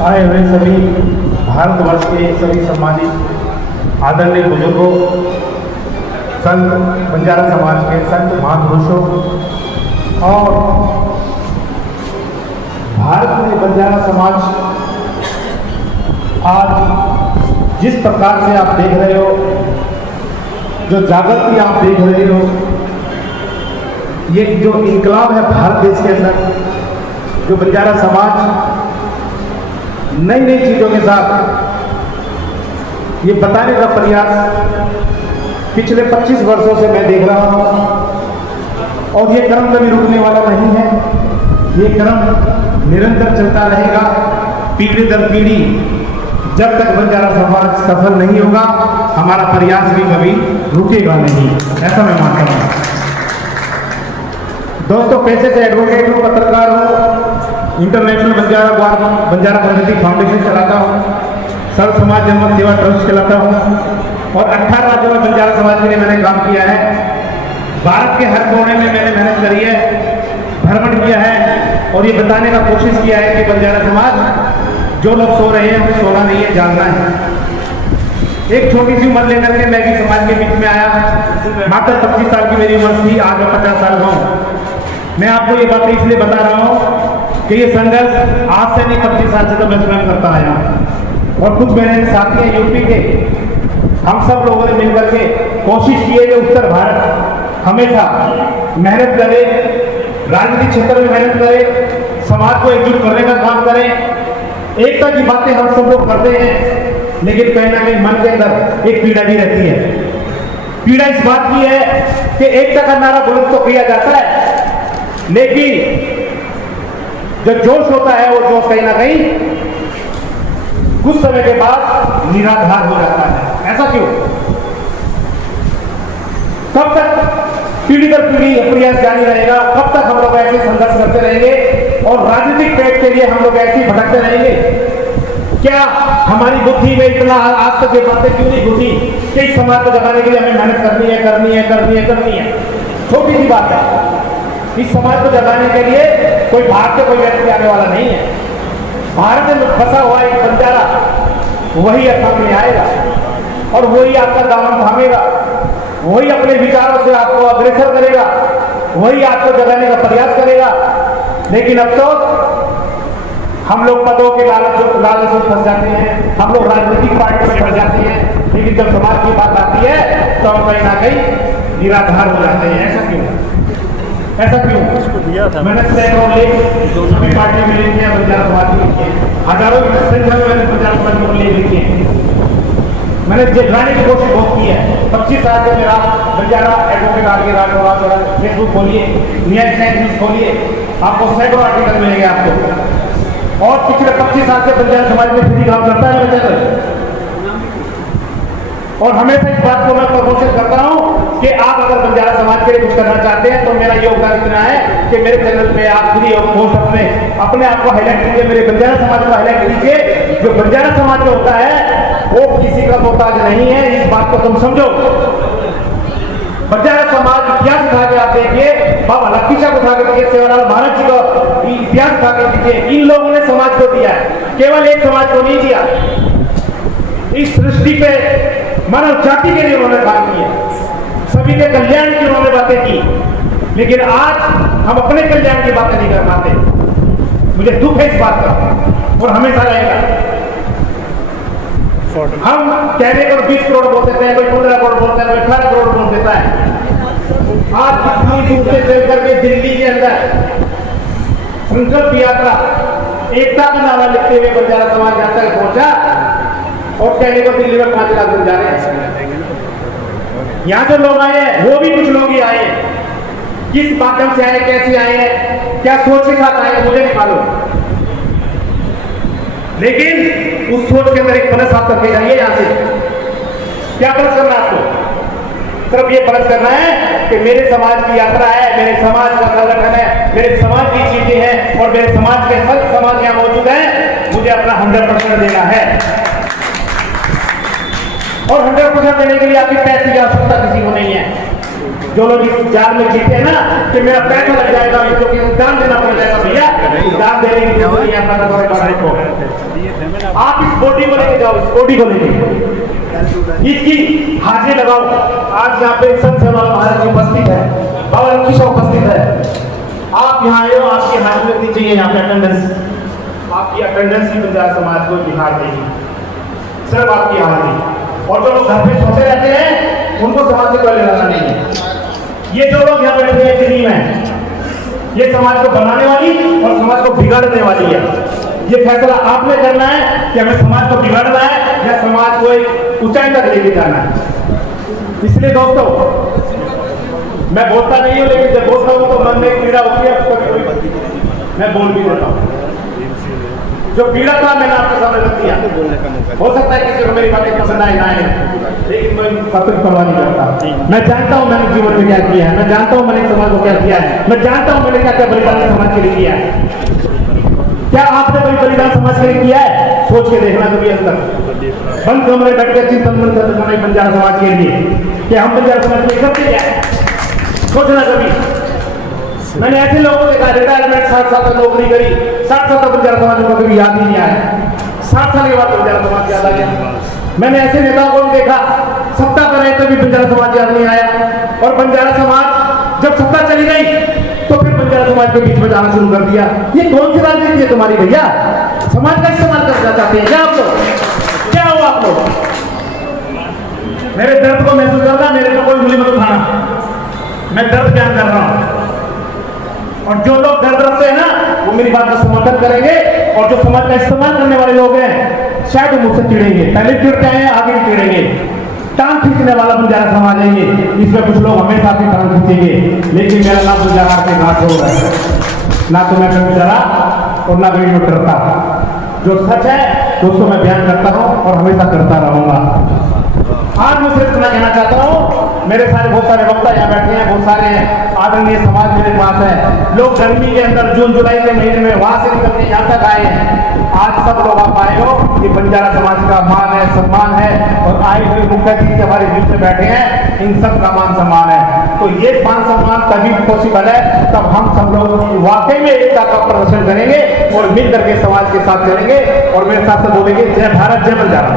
आए हुए सभी भारतवर्ष के सभी सम्मानित आदरणीय बुजुर्गों, संत बंजारा समाज के संत महापुरुषों और भारत में बंजारा समाज आज जिस प्रकार से आप देख रहे हो, जो जागृति आप देख रहे हो, ये जो इनकलाब है भारत देश के अंदर, जो बंजारा समाज नई नई चीजों के साथ ये बताने का प्रयास पिछले 25 वर्षों से मैं देख रहा हूं और ये क्रम कभी रुकने वाला नहीं है। ये क्रम निरंतर चलता रहेगा, पीढ़ी दर पीढ़ी। जब तक बंजारा समाज सफल नहीं होगा, हमारा प्रयास भी कभी रुकेगा नहीं, ऐसा मैं मानता हूं। दोस्तों, पैसे से एडवोकेट हूँ, पत्रकार हूँ, इंटरनेशनल बंजारा प्राकृतिक फाउंडेशन चलाता हूँ, सर्व समाज जनमत सेवा ट्रस्ट चलाता हूँ और 18 राज्यों में बंजारा समाज के लिए मैंने काम किया है। भारत के हर कोने में मैंने मेहनत करी है, भ्रमण किया है और ये बताने का कोशिश किया है कि बंजारा समाज, जो लोग सो रहे हैं उन्हें सोना नहीं है, जागना है। एक छोटी सी उम्र लेकर के मैं भी समाज के बीच में आया। मात्र 25 साल की मेरी उम्र थी, आज मैं 50 साल का हूँ। मैं आपको ये बातें इसलिए बता रहा हूँ कि ये संघर्ष आज से नहीं, 25 साल से तो मैं स्वयं करता आया हूँ। और कुछ मेरे साथी हैं यूपी के, हम सब लोगों ने मिलकर के कोशिश की है कि उत्तर भारत हमेशा मेहनत करे, राजनीतिक क्षेत्र में मेहनत करे, समाज को एकजुट करने का काम करे। एकता की बातें हम सब लोग करते हैं, लेकिन कहीं ना कहीं मन के अंदर एक पीड़ा भी रहती है। पीड़ा इस बात की है कि एकता का नारा बुलंद तो किया जाता है, लेकिन जो जोश होता है वो जोश कहीं ना कहीं कुछ समय के बाद निराधार हो जाता है। ऐसा क्यों? कब तक पीढ़ी दर पीढ़ी प्रयास जारी रहेगा? कब तक हम लोग ऐसे संघर्ष करते रहेंगे और राजनीतिक पेट के लिए हम लोग ऐसे भटकते रहेंगे? क्या हमारी बुद्धि में इतना आज तक ये बातें क्यों नहीं घुसी कि इस समाज को जगाने के लिए हमें मेहनत करनी है, करनी है, करनी है, करनी है? छोटी सी बात है। इस समाज को जगाने के लिए कोई बाहर से कोई व्यक्ति आने वाला नहीं है। भारत में फंसा हुआ एक बंजारा वही सामने आएगा और वही आपका दामन थामेगा, वही अपने विचारों से आपको अग्रसर करेगा, वही आपको जगाने का प्रयास करेगा। लेकिन अफसोस, हम लोग पदों के लालच में फंस जाते हैं, हम लोग राजनीतिक पार्टी में फंस जाते हैं, लेकिन जब समाज की बात आती है तो हम कहीं ना कहीं निराधार हो जाते हैं। ऐसा क्यों? ऐसा क्यों? मैंने सैकड़ों लेख अपनी पार्टी में लिखे हैं, बंजारा समाज के लिखे हैं, हजारों की संख्या में मैंने बंजारा समाज को लेख लिखे हैं। मैंने जगाने की कोशिश बहुत की है। 25 साल से मेरा बंजारा एडवोकेट आगे राज फेसबुक खोलिए, न्याय न्यूज खोलिए, आपको सैकड़ों आर्टिकल मिलेंगे आपको। और पिछले 25 साल से बंजारा समाज में खुद काम करता है बंजारा। और हमेशा इस बात को मैं प्रमोशन करता हूं कि आप अगर बंजारा समाज के लिए कुछ करना चाहते हैं तो मेरा योगदान इतना है कि मेरे चैनल पे आप फ्री और पोस्ट अपने आप को हाईलाइट कीजिए, मेरे बंजारा समाज को हाईलाइट कीजिए। जो बंजारा समाज जो होता है वो किसी का मोहताज नहीं है, इस बात को तुम समझो। बंजारा समाज इतिहास उठा के आप देखिए, बाबा लखीशा को उठा के देखिए, सेवालाल महाराज जी को इतिहास उठा के देखिए। इन लोगों ने समाज को दिया है, केवल एक समाज को नहीं दिया। इस सृष्टि पे मानव जाति के लिए उन्होंने काम किया, सभी के कल्याण की उन्होंने बातें की, लेकिन आज हम अपने कल्याण की बातें नहीं कर पाते। मुझे दुख है इस बात का और हमेशा रहेगा। हम कहने को 20 करोड़ बोल देते हैं, कोई 15 करोड़ बोलता है, कोई 18 करोड़ बोल देता है। आज कितनी दूर से चल करके दिल्ली के अंदर संकल्प यात्रा एकता का नारा लिखते हुए बंजारा समाज यहाँ तक पहुंचा और कहने को दिल्ली में 5 लाख लोग जा रहे हैं। यहाँ जो लोग आए हैं वो भी कुछ लोग ही आए, किस माध्यम से आए, कैसे आए हैं, क्या सोच के साथ आए, मुझे नहीं मालूम। लेकिन उस सोच के अंदर एक प्लस आप करके जाइए। यहाँ से क्या प्लस करना है आपको? सिर्फ ये प्लस करना है कि मेरे समाज की यात्रा है, मेरे समाज का संगठन है, मेरे समाज की चीजें हैं और मेरे समाज के सब समाज यहाँ मौजूद है, मुझे अपना 100% देना है। और 100% देने के लिए आपकी पैसे की आवश्यकता किसी को नहीं है। जो लोग इस जाल में जीते हैं ना कि मेरा पैसा लग जाएगा, क्योंकि दान देना पड़ जाएगा, भैया दान देने की जरूरत नहीं है। आप इस बॉडी को लेके जाओ, इस बॉडी को लेके इसकी हाजिरी लगाओ। आज यहाँ पे संत सेवा महाराज जी उपस्थित है, बाबा लक्ष्मी उपस्थित है। आप यहाँ आए हो, आपकी हाजिरी लगनी चाहिए यहाँ पे, अटेंडेंस। आपकी अटेंडेंस ही बंजारा समाज को बिहार देगी, सिर्फ आपकी हाजिरी। और जो लोग घर पे सोते रहते हैं उनको समाज से कोई लेना नहीं है। ये जो लोग यहाँ बैठे हैं दिल्ली में, ये समाज को बनाने वाली और समाज को बिगाड़ने वाली है। ये फैसला आपने करना है कि हमें समाज को बिगाड़ना है या समाज को एक ऊंचाई तक लेके जाना है। इसलिए दोस्तों, मैं बोलता नहीं हूँ, लेकिन जब बोलता हूँ तो मन में एक पीड़ा होती है, कभी मैं बोल भी देता हूँ। जो पीड़ा था मैंने आपके सामने रख दिया। हो सकता है किसी को मेरी बातें पसंद आए ना आए, लेकिन मैं पत्र की परवाह नहीं करता। मैं जानता हूँ मैंने जीवन में क्या किया है, मैं जानता हूँ मैंने समाज को क्या किया है, मैं जानता हूँ मैंने क्या क्या बलिदान समाज के लिए किया है। क्या आपने कोई बलिदान समाज के लिए किया है? सोच के देखना कभी अंदर, बंद कमरे बैठ के चिंतन मन करते बंजारा समाज के लिए कि हम बंजारा समाज में करते क्या है, सोचना कभी। मैंने ऐसे लोगों को देखा, रिटायरमेंट 60 साल तक नौकरी करी, 60 साल तक बंजारा समाज को कभी याद ही नहीं आया, 60 साल के बाद बंजारा समाज याद आ गया। मैंने ऐसे नेताओं को भी देखा, सत्ता पर रहे तभी बंजारा समाज याद नहीं आया, और बंजारा समाज जब सत्ता चली गई तो फिर बंजारा समाज के बीच में जाना शुरू कर दिया। ये कौन सी राजनीति है तुम्हारी भैया? समाज का इस्तेमाल करना चाहते हैं क्या आप लोग? क्या हो आप लोग? मेरे दर्द को महसूस करना, मेरे को कोई उंगली मत उठाना, मैं दर्द बयान कर रहा हूं। और जो लोग दर्द रखते हैं ना, वो मेरी बात का समर्थन करेंगे, और जो समाज का इस्तेमाल करने वाले लोग हैं शायद वो मुझसे चिड़ेंगे, पहले चिड़ते हैं, आगे भी चिड़ेंगे। टांग खींचने वाला बंजारा समाज है ये, इसमें कुछ लोग हमेशा भी टांग खींचेंगे, लेकिन मेरा नाम बंजारा के घाट हो रहा है। ना तो मैं कभी डरा और ना कभी मैं डरता। जो सच है दोस्तों मैं बयान करता हूं और हमेशा करता रहूंगा। आज मैं सिर्फ इतना कहना चाहता हूं, मेरे सारे बहुत सारे वक्ता यहाँ बैठे हैं, बहुत सारे आदरणीय समाज मेरे पास है। लोग गर्मी के अंदर जून जुलाई के महीने में वहां से निकल के यहाँ तक आए हैं। आज सब लोग आप आए हो, ये बंजारा समाज का मान है, सम्मान है, और आए हुए मुख्य अतिथि हमारे बीच में बैठे हैं, इन सब का मान सम्मान है। तो ये मान सम्मान तभी पॉसिबल है तब हम सब लोग वाकई में एकता का प्रदर्शन करेंगे और मिल करके समाज के साथ चलेंगे और मेरे साथ बोलेंगे जय भारत, जय बंजारा।